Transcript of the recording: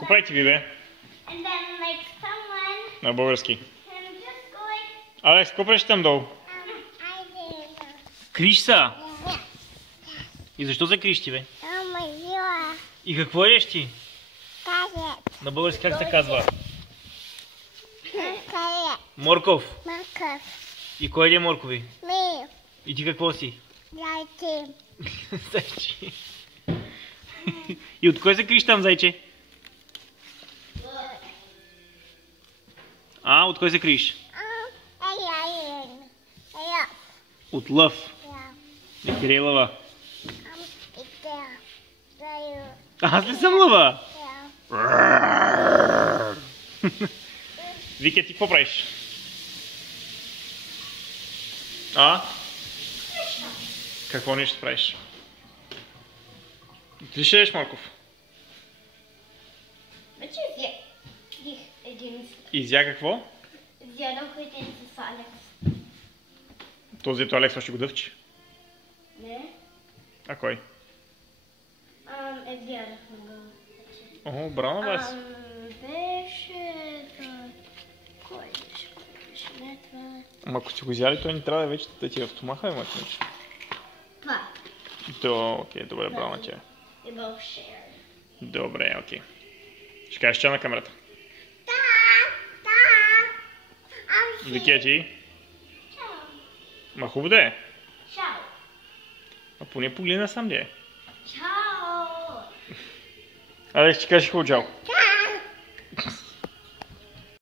Какво правите ви, бе? На български. Алекс, какво правиш там долу? Криш са? И защо се криш ти, бе? И какво ядеш ти? На български как се казва? Морков. И кой еде моркови? И ти какво си? Зайче. И от кой се криш там, зайче? От кой се криш? От лъв. Не къде е лъва? Аз ли съм лъва? Вика, ти какво правиш? Какво нещо правиш? Ти ли ще ядеш морков? Вече изядох един. Изя какво? Изядох един с Алекс. Този ето Алекс ще го дъвчи. Не. А кой? Изядохме го. Ого, браво на вас. Беше... Кой беше? Не това. Ама ако си го изяли, той не трябва да вече да ти е в стомаха, бе, мъчнич. Това. Окей, добре, браво на тя. И бъл share. Добре, окей. Ще кажеш ча на камерата. Вики, ти? Чао. Ма хубаво да е. Чао. А поне погледна сам да е. Чао. Алекс, ще кажеш хубаво чао.